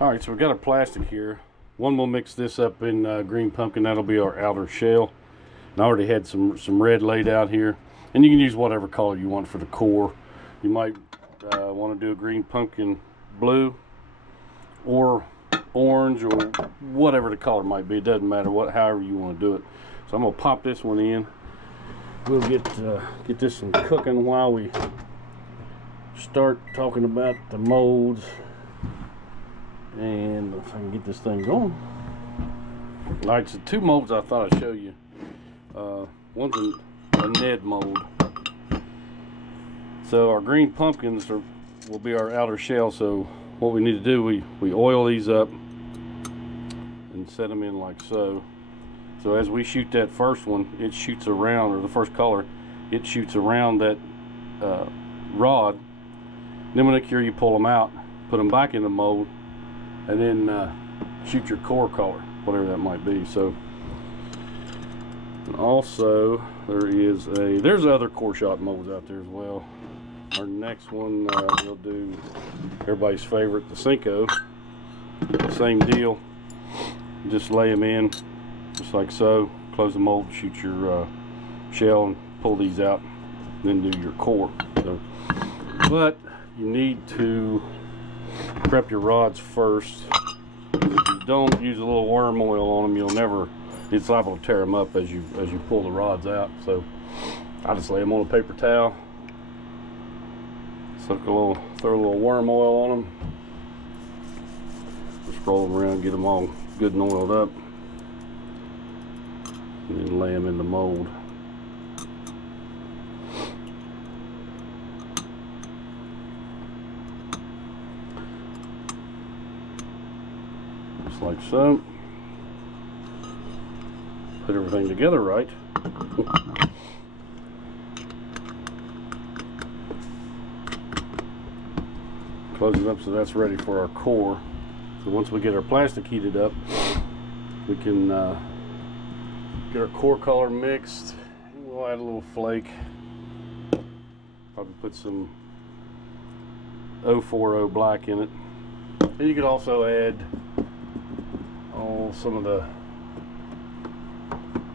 All right, so we got our plastic here. One will mix this up in green pumpkin. That'll be our outer shell. And I already had some red laid out here. And you can use whatever color you want for the core. You might want to do a green pumpkin blue or orange or whatever the color might be. It doesn't matter however you want to do it. So I'm gonna pop this one in. We'll get this one cooking while we start talking about the molds. And if I can get this thing going. Alright, so two molds I thought I'd show you. One's a Ned mold. So our green pumpkins will be our outer shell. So what we need to do, we oil these up and set them in like so. So as we shoot that first one, it shoots around, or the first color, it shoots around that rod. Then when it's cure, you pull them out, put them back in the mold, and then shoot your core color, whatever that might be. So, and also there's other core shot molds out there as well. Our next one we'll do everybody's favorite, the Senko. Same deal. Just lay them in, just like so. Close the mold, shoot your shell, and pull these out, and then do your core. So, but you need to prep your rods first. If you don't use a little worm oil on them, it's liable to tear them up as you pull the rods out. So I just lay them on a paper towel, throw a little worm oil on them, just roll them around, get them all good and oiled up, and then lay them in the mold. Just like so. Put everything together right. Close it up so that's ready for our core. So once we get our plastic heated up, we can get our core color mixed. We'll add a little flake. Probably put some 040 black in it. And you could also add some of the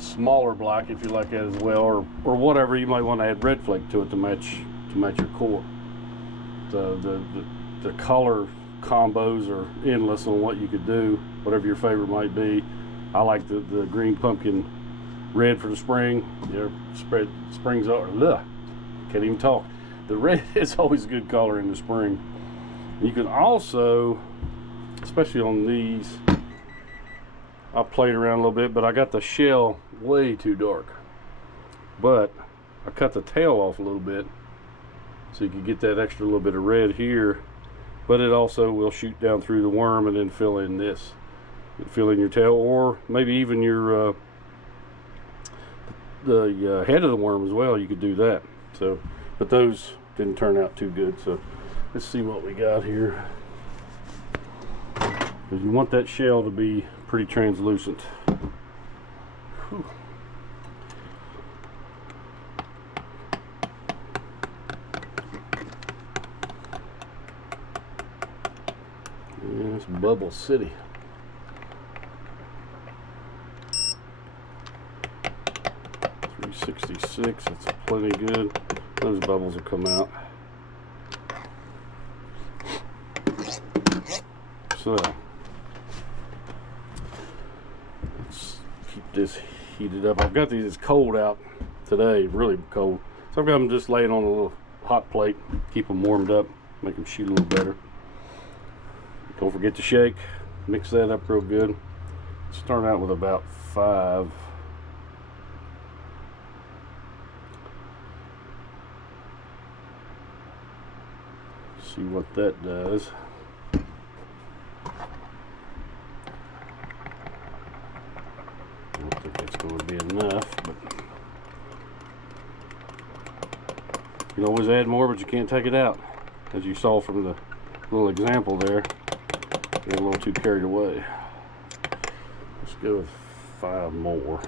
smaller black if you like that as well, or whatever. You might want to add red flake to it to match your core. The color combos are endless on what you could do, whatever your favorite might be. I like the green pumpkin red for the spring. Springs are, can't even talk. The red is always a good color in the spring. You can also, especially on these, I played around a little bit, but I got the shell way too dark. But I cut the tail off a little bit so you can get that extra little bit of red here. But it also will shoot down through the worm and then fill in this. Fill in your tail, or maybe even your the head of the worm as well. You could do that. So, but those didn't turn out too good. So let's see what we got here. Because you want that shell to be pretty translucent. Whew. Yeah, it's Bubble City. .366, that's plenty good. Those bubbles will come out. So let's keep this heated up. I've got these, it's cold out today, really cold. So I've got them just laying on a little hot plate, keep them warmed up, make them shoot a little better. Don't forget to shake, mix that up real good. Start out with about 5. See what that does. I don't think it's going to be enough, but you can always add more, but you can't take it out. As you saw from the little example there, get a little too carried away. Let's go with 5 more.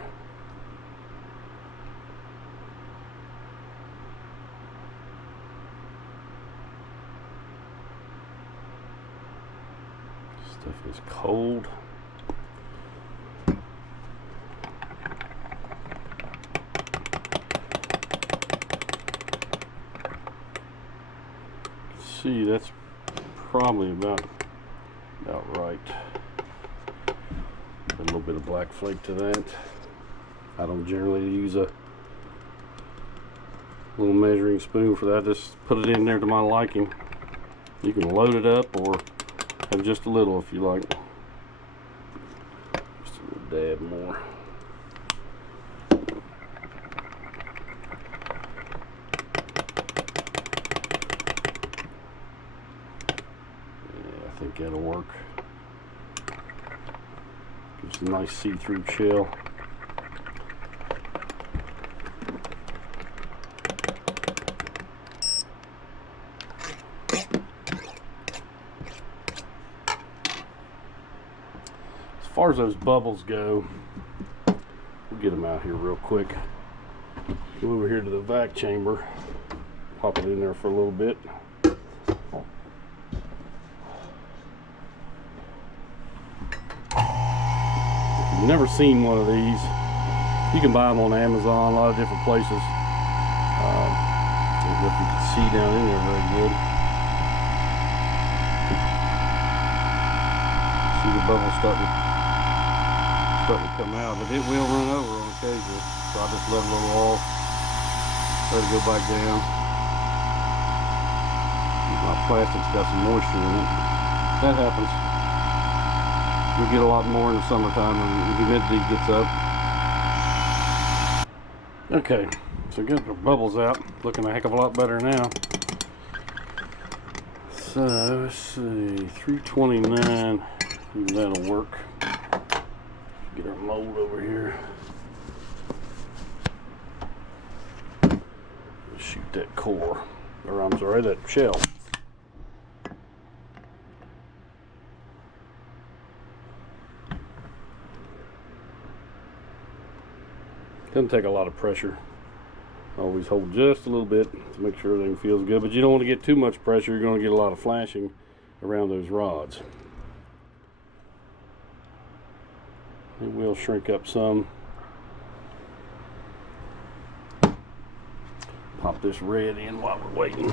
Stuff is cold. See, that's probably about right. A little bit of black flake to that. I don't generally use a little measuring spoon for that. Just put it in there to my liking. You can load it up or have just a little if you like. Just a little dab more. Yeah, I think that'll work. Gives a nice see-through shell. As far as those bubbles go, we'll get them out here real quick. Go over here to the vac chamber, pop it in there for a little bit. If you've never seen one of these, you can buy them on Amazon, a lot of different places. I don't know if you can see down in there very good. See the bubbles starting to come out, but it will run over on occasion. So I just let it a little off, let it go back down. My plastic's got some moisture in it. That happens. We get a lot more in the summertime when the humidity gets up. Okay, so get the bubbles out. Looking a heck of a lot better now. So let's see, 329. That'll work. Get our mold over here. Shoot that core, or I'm sorry, that shell. Doesn't take a lot of pressure. Always hold just a little bit to make sure everything feels good, but you don't want to get too much pressure. You're going to get a lot of flashing around those rods. It will shrink up some. Pop this red in while we're waiting.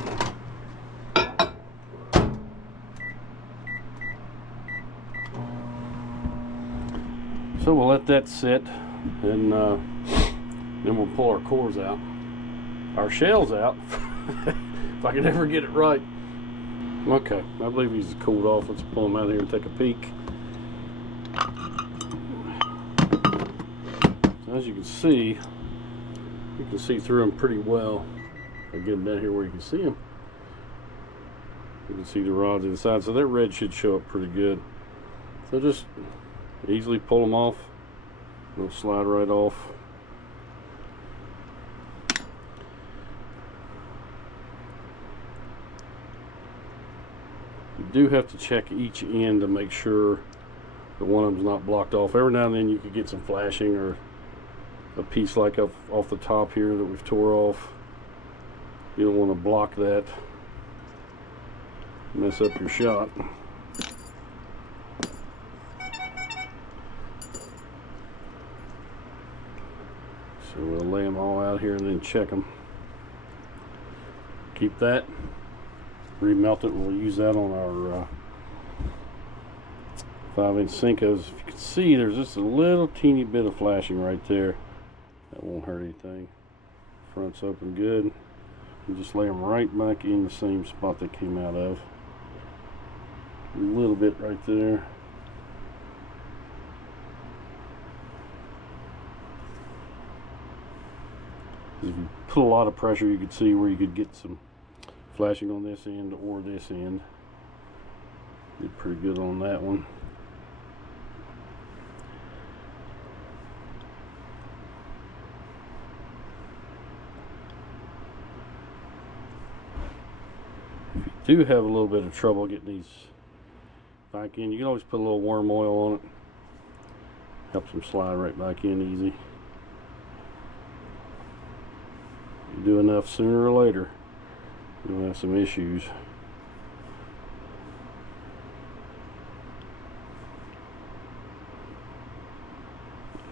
So we'll let that sit, and then we'll pull our cores out, our shells out, if I can ever get it right. Okay, I believe he's cooled off. Let's pull him out here and take a peek. As you can see through them pretty well. I'll get them down here where you can see them. You can see the rods inside, so that red should show up pretty good. So just easily pull them off. They'll slide right off. You do have to check each end to make sure that one of them's not blocked off. Every now and then you could get some flashing or a piece like off the top here that we've tore off. You don't want to block that, mess up your shot. So we'll lay them all out here and then check them. Keep that, remelt it, and we'll use that on our 5-inch Senkos. If you can see, there's just a little teeny bit of flashing right there. That won't hurt anything. Front's open good. And just lay them right back in the same spot they came out of. A little bit right there. If you put a lot of pressure, you could see where you could get some flashing on this end or this end. Did pretty good on that one. Do have a little bit of trouble getting these back in, you can always put a little worm oil on it. Helps them slide right back in easy. You do enough, sooner or later you'll have some issues.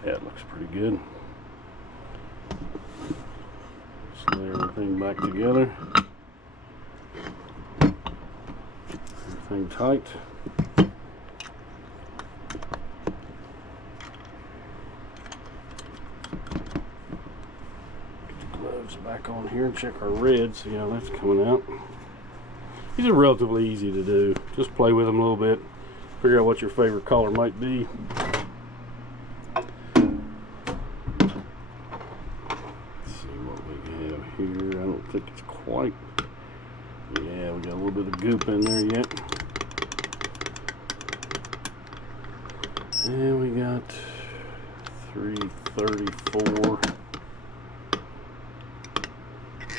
That looks pretty good. Just lay everything back together. Everything tight. Back on here and check our reds. Yeah, that's coming out. These are relatively easy to do. Just play with them a little bit. Figure out what your favorite color might be. Let's see what we have here. I don't think it's quite. Yeah, we got a little bit of goop in there yet. And we got 334.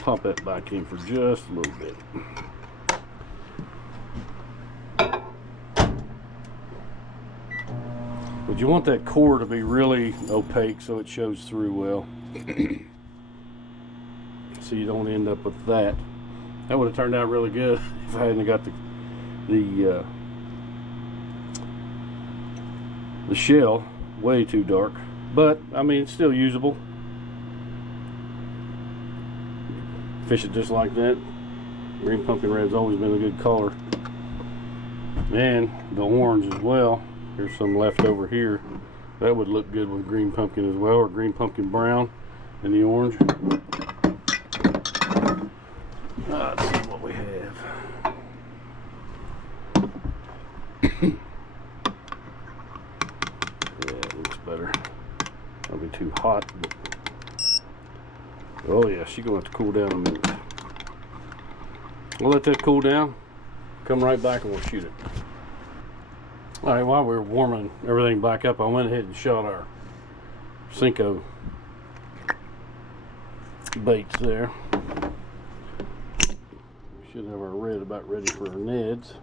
Pop that back in for just a little bit. But you want that core to be really opaque so it shows through well. So you don't end up with that. That would have turned out really good if I hadn't got the shell way too dark. But I mean, it's still usable. Fish it just like that. Green pumpkin red's always been a good color. And the orange as well. There's some left over here. That would look good with green pumpkin as well, or green pumpkin brown and the orange. Let's see what we have. Yeah, it looks better. That'll be too hot. Oh yeah, she's gonna have to cool down a minute. We'll let that cool down. Come right back and we'll shoot it. All right, while we were warming everything back up, I went ahead and shot our Senko baits there. We should have our red about ready for our Neds.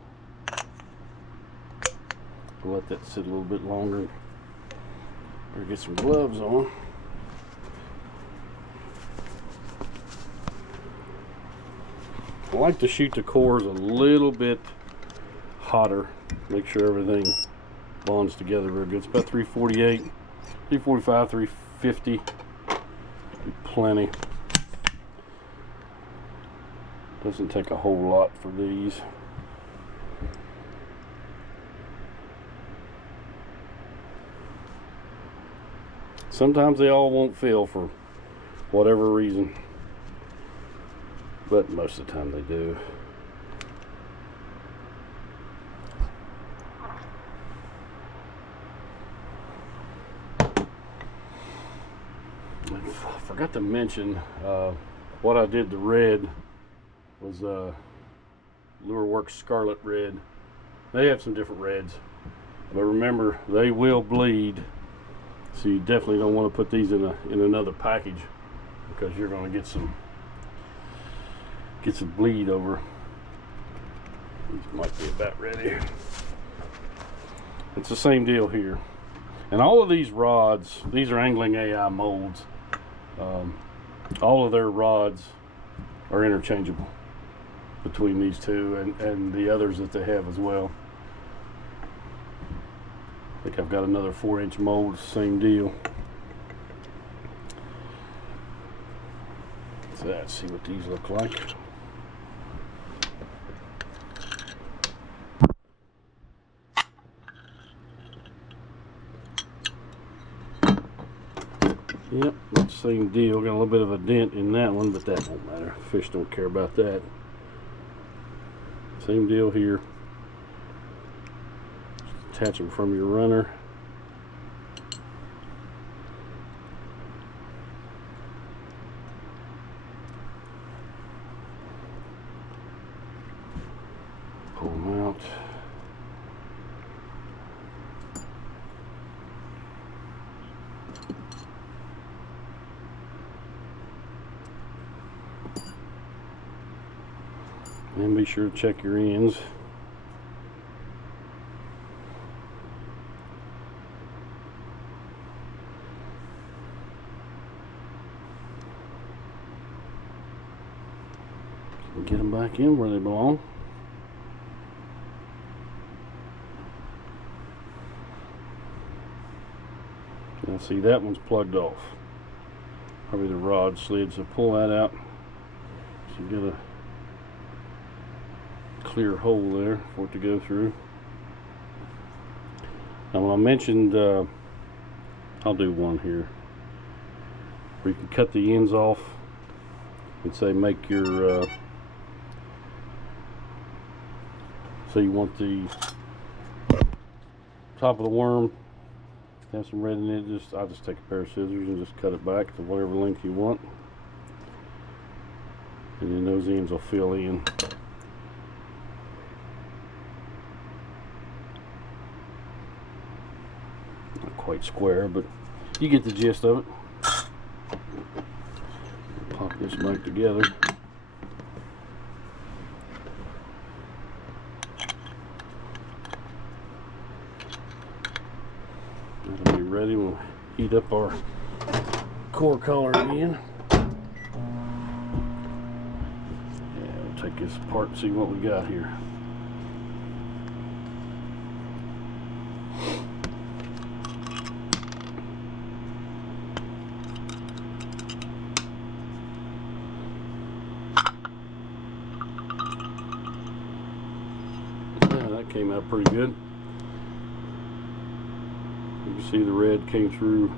We'll let that sit a little bit longer. Better get some gloves on. I like to shoot the cores a little bit hotter. Make sure everything bonds together real good. It's about 348, 345, 350. Plenty. Doesn't take a whole lot for these. Sometimes they all won't fill for whatever reason, but most of the time they do. I forgot to mention what I did the red was Lure Works Scarlet Red. They have some different reds, but remember they will bleed, so you definitely don't want to put these in another package, because you're going to get some bleed over. These might be about ready. It's the same deal here. And all of these rods, these are Angling AI molds. All of their rods are interchangeable between these two and the others that they have as well. I think I've got another 4-inch mold, same deal. So let's see what these look like. Yep, that's the same deal. Got a little bit of a dent in that one, but that won't matter. Fish don't care about that. Same deal here. Just attach them from your runner. Pull them out. And be sure to check your ends. Get them back in where they belong. Now see, that one's plugged off. Probably the rod slid, so pull that out. So you get a clear hole there for it to go through. Now when I mentioned, I'll do one here, where you can cut the ends off and say make your, so you want the top of the worm have some red in it. I'll just take a pair of scissors and just cut it back to whatever length you want, and then those ends will fill in. Not quite square, but you get the gist of it. Pop this back together. That'll be ready. We'll heat up our core color again. Yeah, we'll take this apart and see what we got here. Yeah, that came out pretty good. You can see the red came through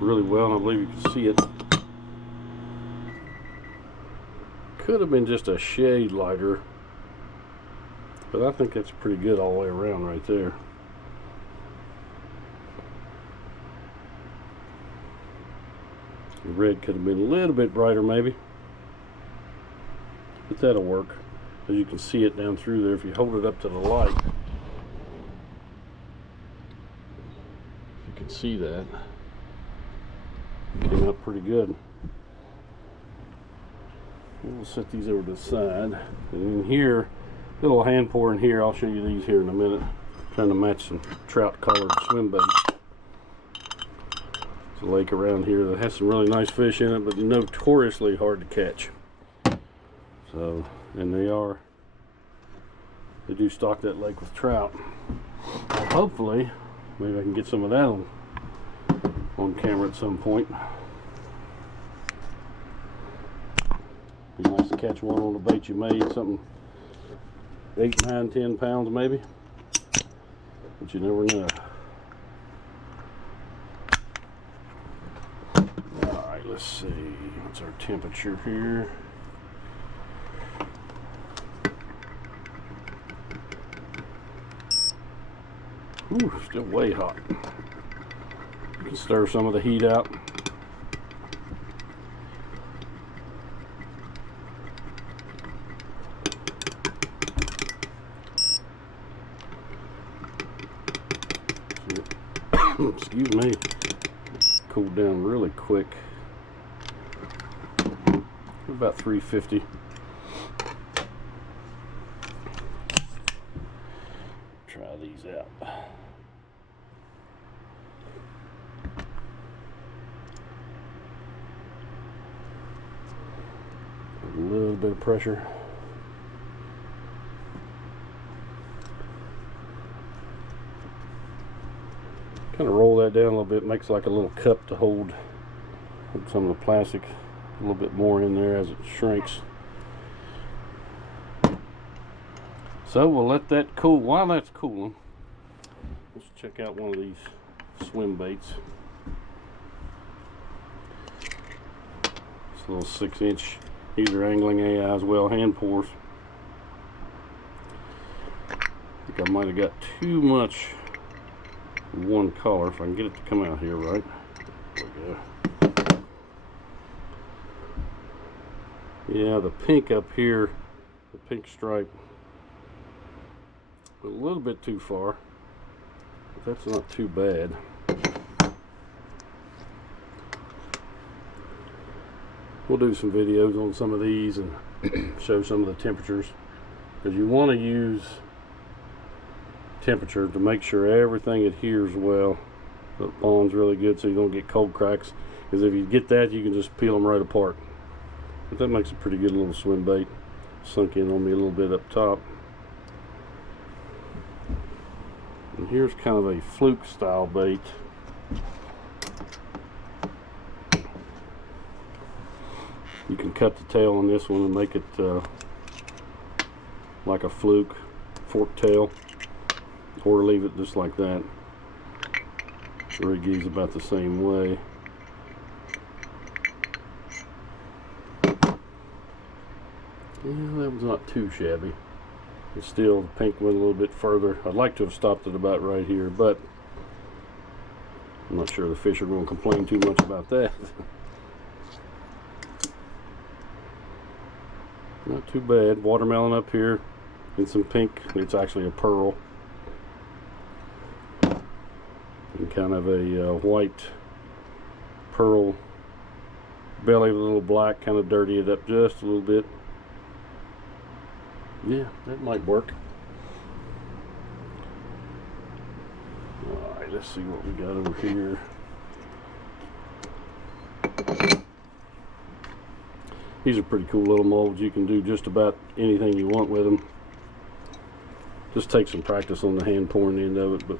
really well, and I believe you can see it. Could have been just a shade lighter, but I think that's pretty good all the way around right there. The red could have been a little bit brighter maybe, but that'll work. As you can see it down through there, if you hold it up to the light, you can see that. Came out pretty good. We'll set these over to the side. And in here, little hand pour in here. I'll show you these here in a minute. Trying to match some trout colored swim bait. There's a lake around here that has some really nice fish in it, but notoriously hard to catch. So, and they do stock that lake with trout. Hopefully, maybe I can get some of that on camera at some point. Be nice to catch one on the bait you made, something 8, 9, 10 pounds maybe, but you never know. Alright, let's see, what's our temperature here? Ooh, still way hot. You can stir some of the heat out. Excuse me. Cooled down really quick. About 350. Try these out. A little bit of pressure. Kind of roll that down a little bit, makes like a little cup to hold some of the plastic a little bit more in there as it shrinks. So we'll let that cool. While that's cooling, let's check out one of these swim baits. It's a little 6-inch, either angling AI as well, hand pours. I think I might have got too much one color. If I can get it to come out here right. There we go. Yeah, the pink up here, the pink stripe, a little bit too far, but that's not too bad. We'll do some videos on some of these and show some of the temperatures, because you want to use temperature to make sure everything adheres well. The bond's really good so you don't get cold cracks, because if you get that, you can just peel them right apart. But that makes a pretty good little swim bait. Sunk in on me a little bit up top. And here's kind of a fluke style bait. cut the tail on this one and make it like a fluke fork tail, or leave it just like that. Riggy's about the same way. Yeah, that was not too shabby. It's still, the pink went a little bit further. I'd like to have stopped it about right here, but I'm not sure the fish are going to complain too much about that. Not too bad. Watermelon up here and some pink. It's actually a pearl. And kind of a white pearl belly with a little black, kind of dirty it up just a little bit. Yeah, that might work. Alright, let's see what we got over here. These are pretty cool little molds. You can do just about anything you want with them. Just take some practice on the hand pouring end of it, but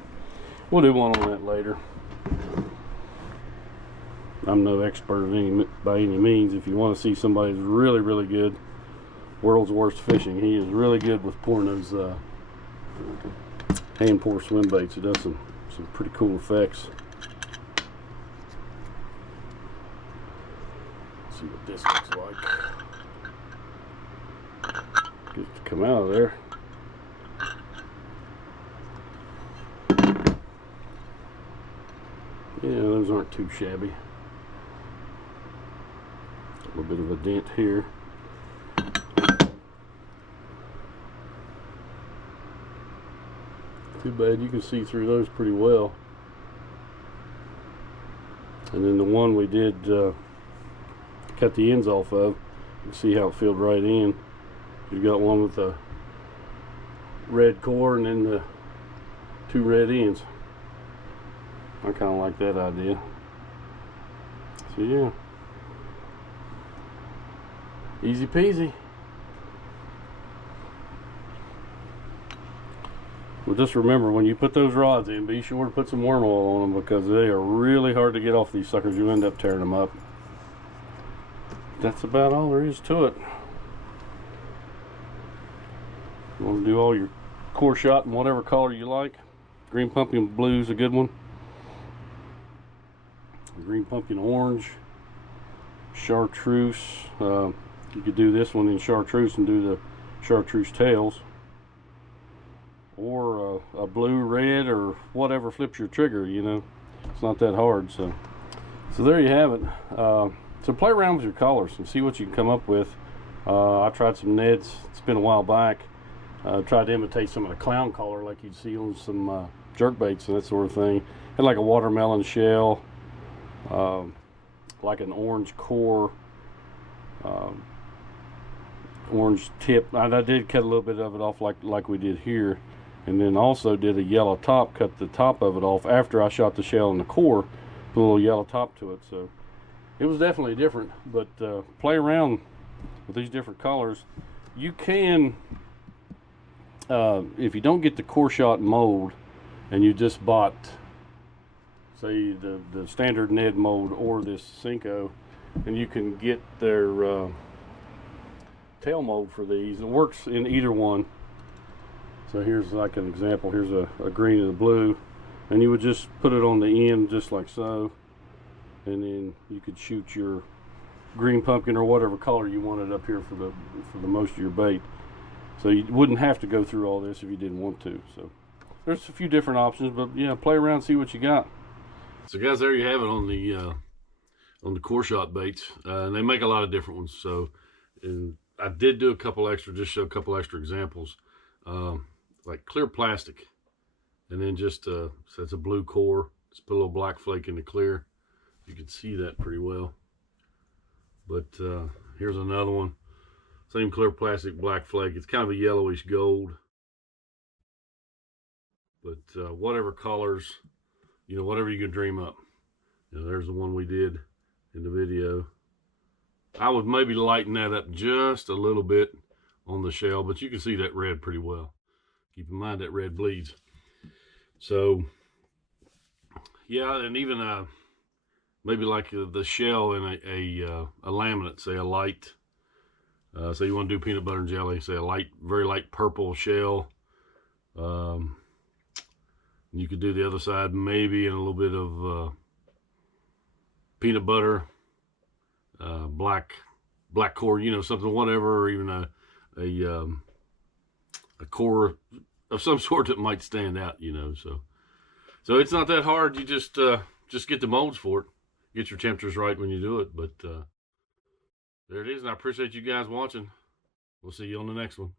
we'll do one on that later. I'm no expert by any means. If you want to see somebody who's really, really good, world's worst fishing, he is really good with pouring those hand pour swim baits. It does some pretty cool effects. Let's see what this looks like. Get it to come out of there. Yeah, those aren't too shabby. A little bit of a dent here. Too bad, you can see through those pretty well. And then the one we did cut the ends off of, you can see how it filled right in. You got one with the red core and then the two red ends. I kind of like that idea. So yeah, easy peasy. Well, just remember, when you put those rods in, be sure to put some worm oil on them, because they are really hard to get off these suckers. You end up tearing them up. That's about all there is to it. You want to do all your core shot in whatever color you like. Green pumpkin blue is a good one. Green pumpkin orange, chartreuse. You could do this one in chartreuse and do the chartreuse tails, or a blue, red, or whatever flips your trigger. You know, it's not that hard. So there you have it. So play around with your colors and see what you can come up with. I tried some Neds. It's been a while back. Tried to imitate some of the clown color like you'd see on some jerk baits and that sort of thing. Had like a watermelon shell, like an orange core, orange tip. I did cut a little bit of it off like we did here, and then also did a yellow top, cut the top of it off after I shot the shell and the core, put a little yellow top to it. So it was definitely different, but play around with these different colors. You can, if you don't get the core shot mold and you just bought, say, the standard Ned mold or this Senko, and you can get their tail mold for these. It works in either one. So here's like an example. Here's a green and a blue, and you would just put it on the end just like so, and then you could shoot your green pumpkin or whatever color you wanted up here for the most of your bait. So you wouldn't have to go through all this if you didn't want to. So there's a few different options, but yeah, play around, see what you got. So guys, there you have it on the core shot baits. And they make a lot of different ones. So, and I did do a couple extra, just show a couple extra examples, like clear plastic, and then just so it's a blue core. Just put a little black flake in the clear. You can see that pretty well. But here's another one. Same clear plastic, black flake. It's kind of a yellowish gold. But whatever colors, you know, whatever you can dream up. You know, there's the one we did in the video. I would maybe lighten that up just a little bit on the shell, but you can see that red pretty well. Keep in mind that red bleeds. So, yeah, and even maybe like the shell in a laminate, say a light So you want to do peanut butter and jelly, say a light, very light purple shell. You could do the other side maybe in a little bit of peanut butter, black core, you know, something, whatever, or even a core of some sort that might stand out, you know. So it's not that hard. You just get the molds for it, get your temperatures right when you do it. But there it is, and I appreciate you guys watching. We'll see you on the next one.